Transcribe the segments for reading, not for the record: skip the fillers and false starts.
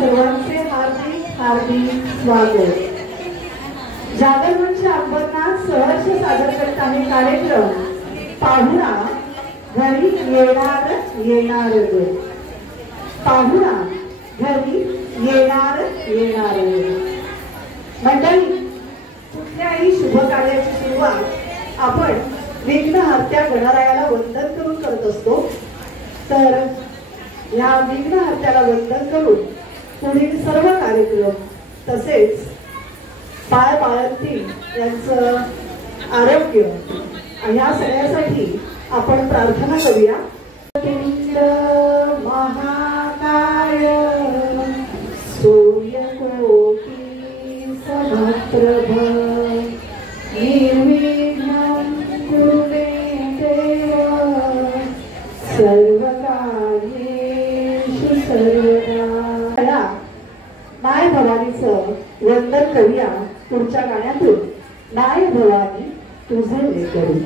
सर्वांचे हार्दिक हार्दिक स्वागत। जागरणचे अंबरनाथ सहर्ष सादर करत आहे कार्यक्रम पाहुणा घरी येणार येणार ग। पाहुणा घरी येणार येणार ग। मंडळी, कुठल्याही शुभ कार्याची सुरुवात आपण विघ्नहर्त्या गणरायाला वंदन करून करत असतो। तर या विघ्नहर्त्याला वंदन करून पुढील सर्व कार्यक्रम तसेच बाळंतीण यांचं आरोग्य या सगळ्यासाठी आपण प्रार्थना करूया। पिंड महाकाय सूर्यकोटी समप्रभ निर्विघ्नं कुरु मे देव सर्वकार्येषु सर्वदा। नाय भवानीचं वंदन करूया पुढच्या गाण्यातून। नाय भवानी तुझे लेकरू।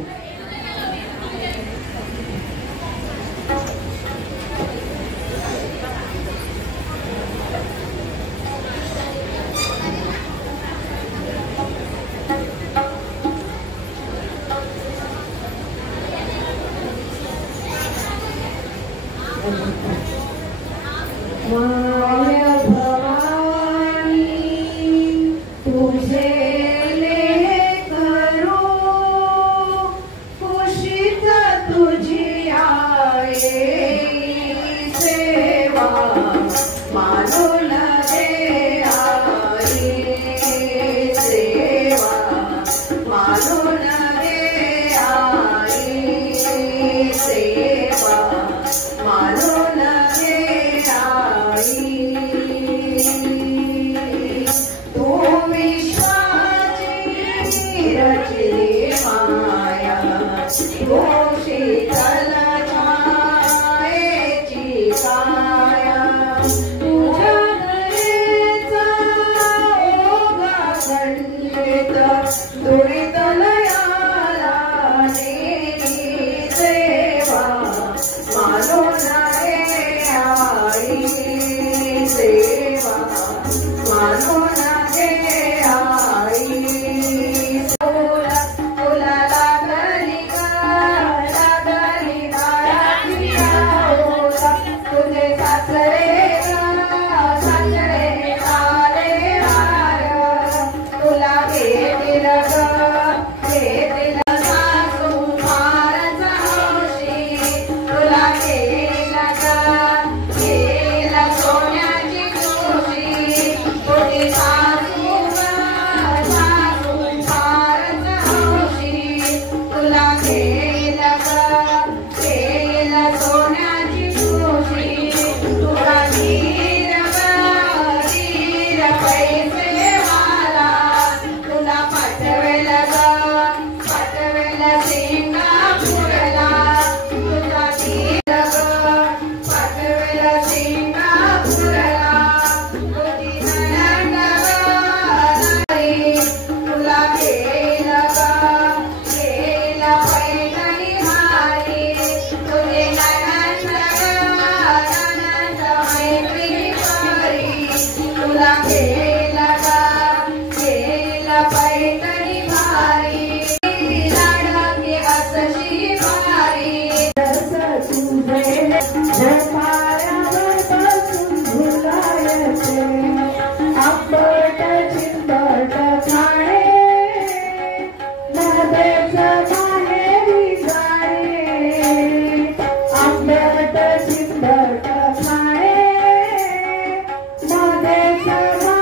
Bye.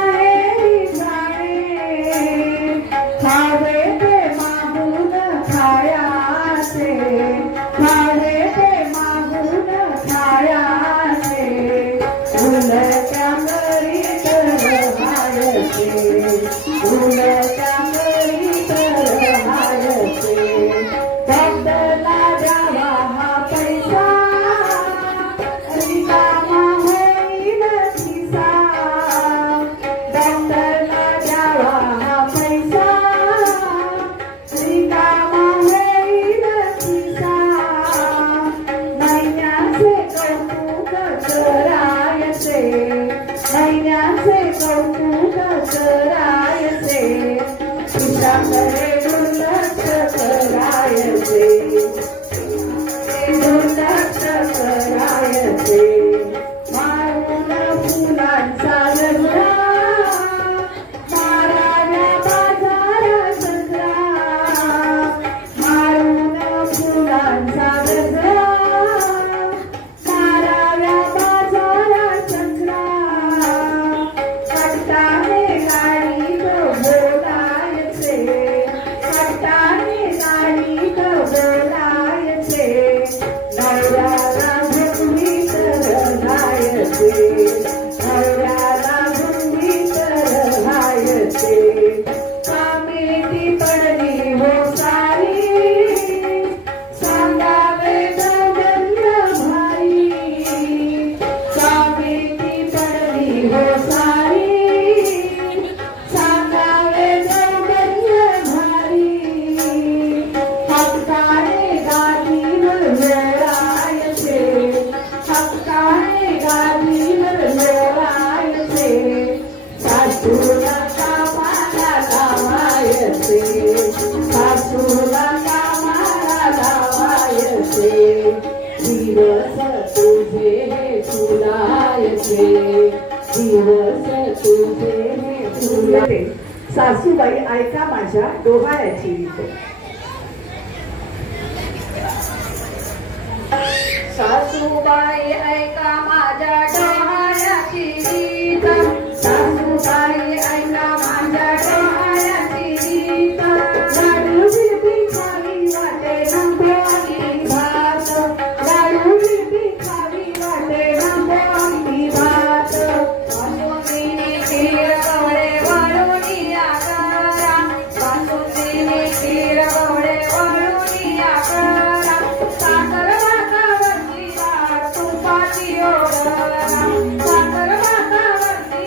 महिन्याचे कौतुक करायचे तुझ्याकडे दुर्लक्ष करायचे दुर्लक्ष करायचे मारून फुलांचा गजरा माराव्या बाजारात संग्रा मारून फुलांचा गजरा माराव्या बाजारात संग्रा कट्टाने गाडीत बोलायचे कट्टाने गाडीत बोलायचे नवऱ्याला भुंगीत रहायचे नवऱ्याला भुंगीत रहायचे कामेती पडली हो सारी सांगावे गौगल्य भारी कामेती पडली हो सारी सांगावे गौगल्य भारी हक्काने गादीवर लोळायचे हक्काने गादीवर लोळायचे सासूला कामाला लावायचे सासूला कामाला लावायचे दिवस तुझे हे फुलायचे दिवस तुझे हे फुलायचे सासूबाई ऐका माझ्या डोहाळ्याची रीत सासूबाई ऐका माझ्या डोहाळ्याची रीत सासूबाई ऐका माझ्या डोहाळ्याची रीत लाडू जिलबी खावी वाटे नंबोली भात लाडू जिलबी खावी वाटे नंबोली भात बासुंदीने खीर गवळे वळूनी आकरा बासुंदीने खीर गवळे वळूनी आकरा साखर भातावरची वाट तुपाची ओढ साखर भातावरची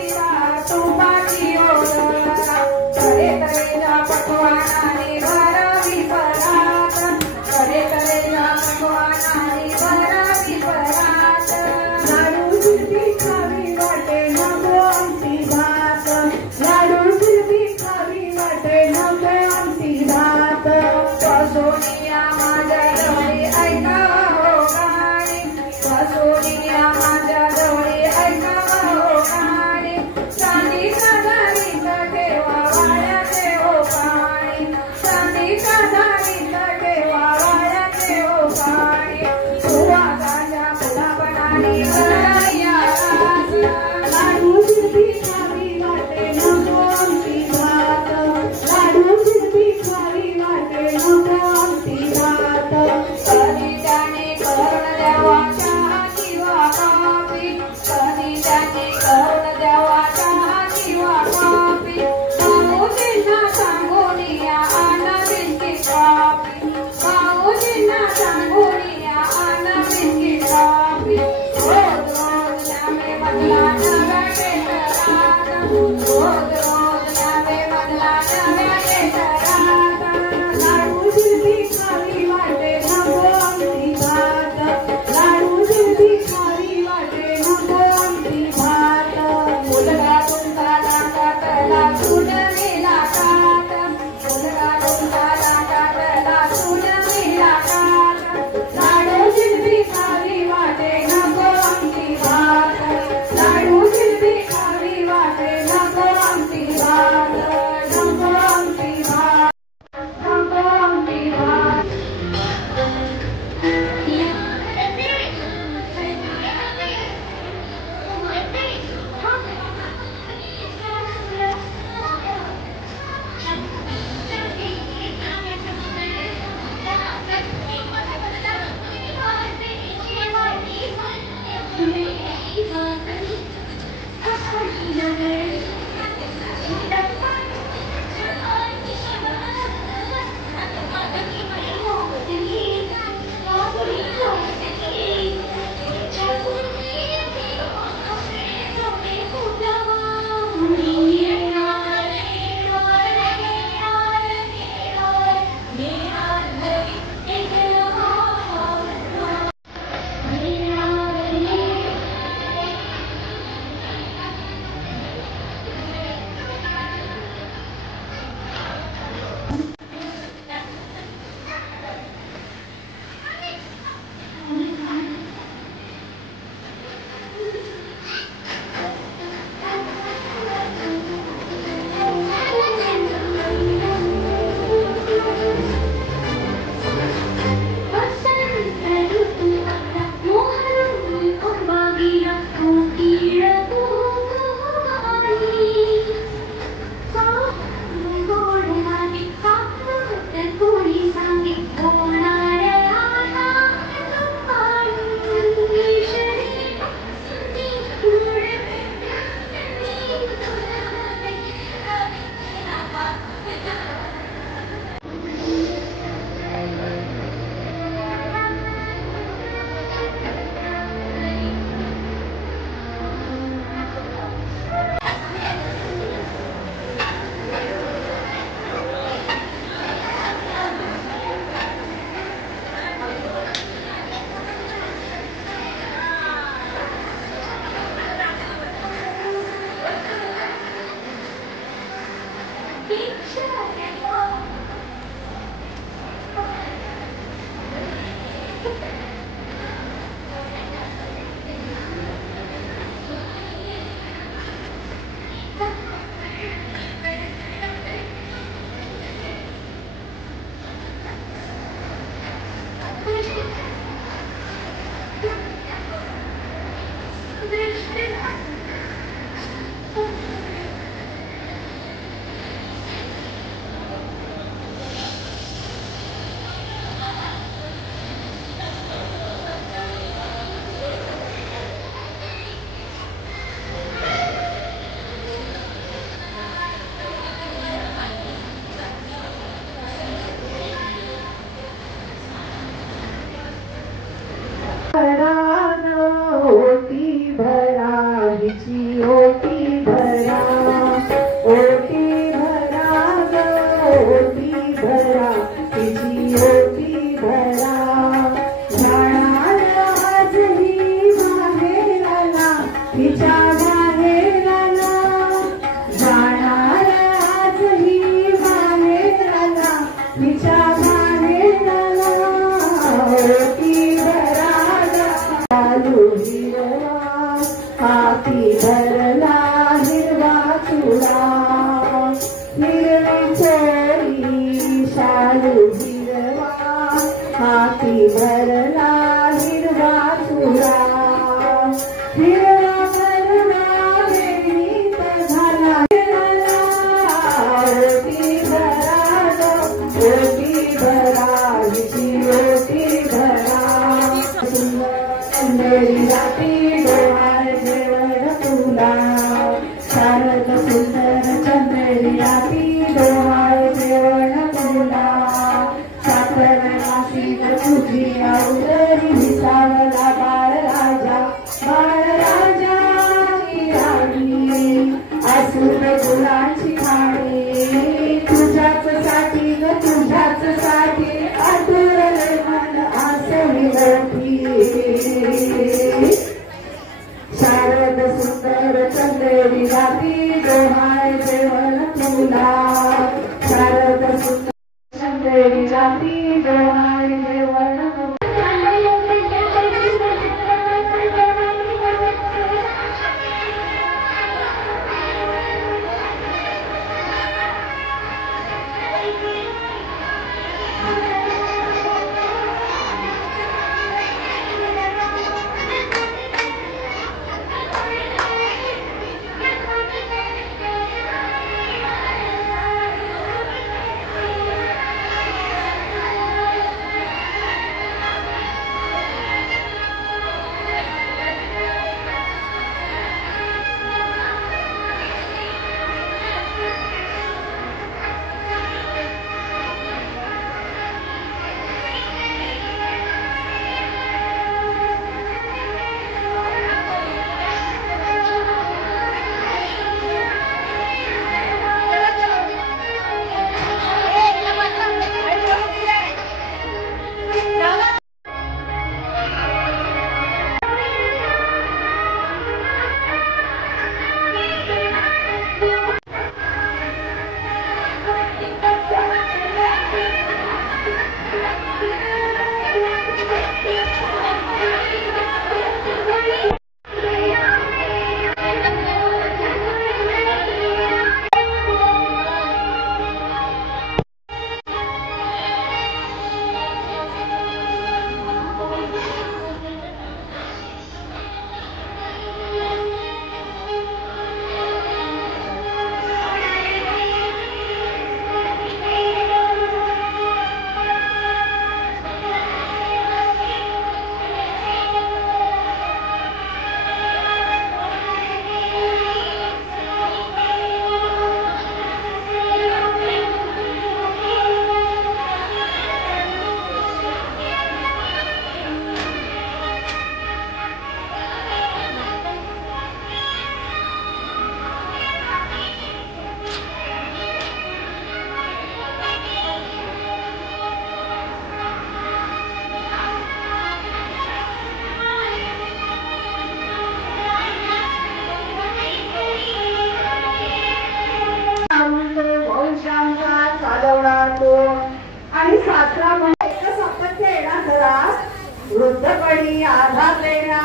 सातत्य येणार घरात वृद्धपणी आधार देण्या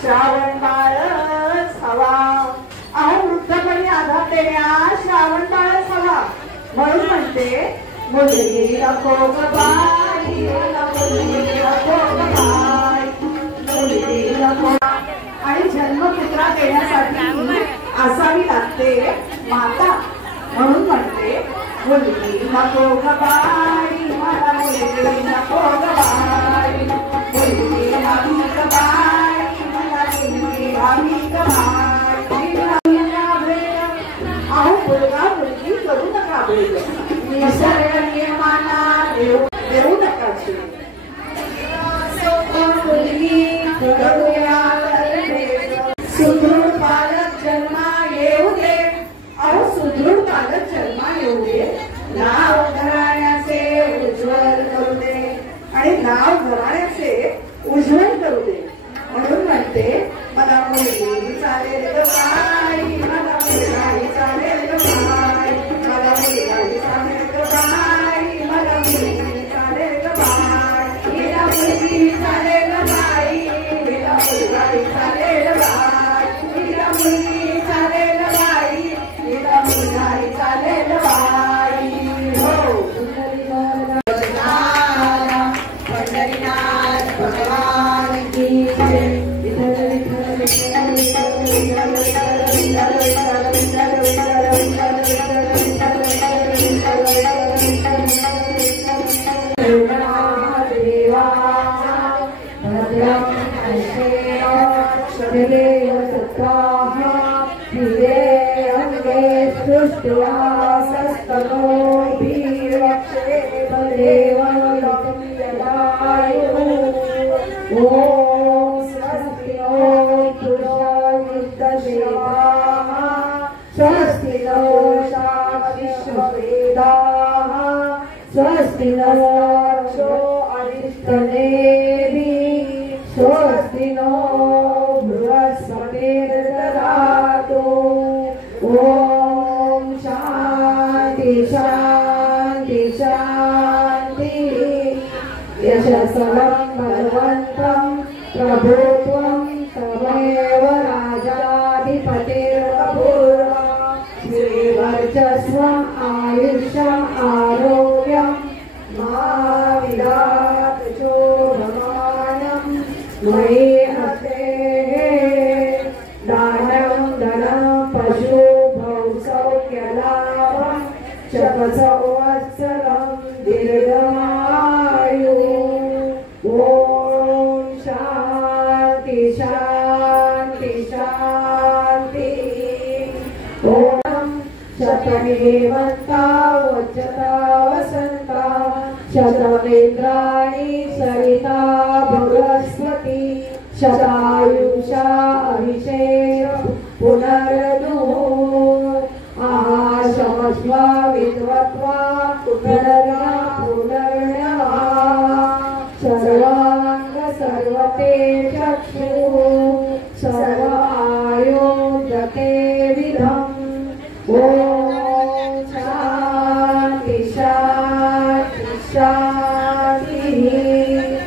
श्रावण बाळच हवा. अहो वृद्धपणी आधार देण्या श्रावण बाळच हवा म्हणून म्हणते मुलगी नको ग बाई, मुलगी नको ग बाई, मुलगी नको. आणि जन्मपुत्रा देण्यासाठी असावी लागते माता म्हणून म्हणते मुलगी नको ग बाई, मला मुलगी नको ग बाई, मुलगी हवी ग बाई, मला मुलगी हवी ग बाई. अहो मुलगा मुलगी करू नका भेट, निसर्ग नियमांना देऊ नका मुलगी करूया सुदृढ पालक जन्मा येऊ दे. अहो सुदृढ पालक जन्मा येऊ दे, नाव घराण्याचे उज्ज्वल करू दे आणि नाव घराण्याचे उज्ज्वल करू दे म्हणून म्हणते मला मुलगी चालेल ग बाई, मला मुलगाही चालेल ग बाई, मला मुलगाही चालेल ग बाई, मला मुलगी चालेल ग बाई, हिला मुलगी चालेल ग बाई, हिला मुलगाही चालेल बाई, हिला मुलगी चालेल बाई, हिला मुलगाही चालेल बाई. हो पंढरीनाथ भगवान की जय. स्वस्ति नो स्वस्ति नो अरिष्टनेमि स्वस्ति नो बृहस्पतिर्दधातु. ओम शांति शांति शांति. यशस्वं भगवन्तं प्रभुत्वं तमेव राजाधिपतिर्बभूव. श्रीवर्चस्वम् आयुष्यम् आरोग्यं मा विदात शोभमानं मयि हस्ते. दानं धनं पशु भौसौख्यलाभं शपसंवत्सरं दीर्घमायु. ओम शांति शांति शांति. ओम शतमेवन्ता वज्रता वसन्ता शतमेन्द्राणि सरिता बृहस्पति शतायुषा अभिषेक पुनर्दुः. आहाशमस्वा विद्वत्वा पुनर्या पुनर्यः. सर्वांग सर्वते चक्षुः सर्व आयोजते विधम्. ओम शांति शांति शांति.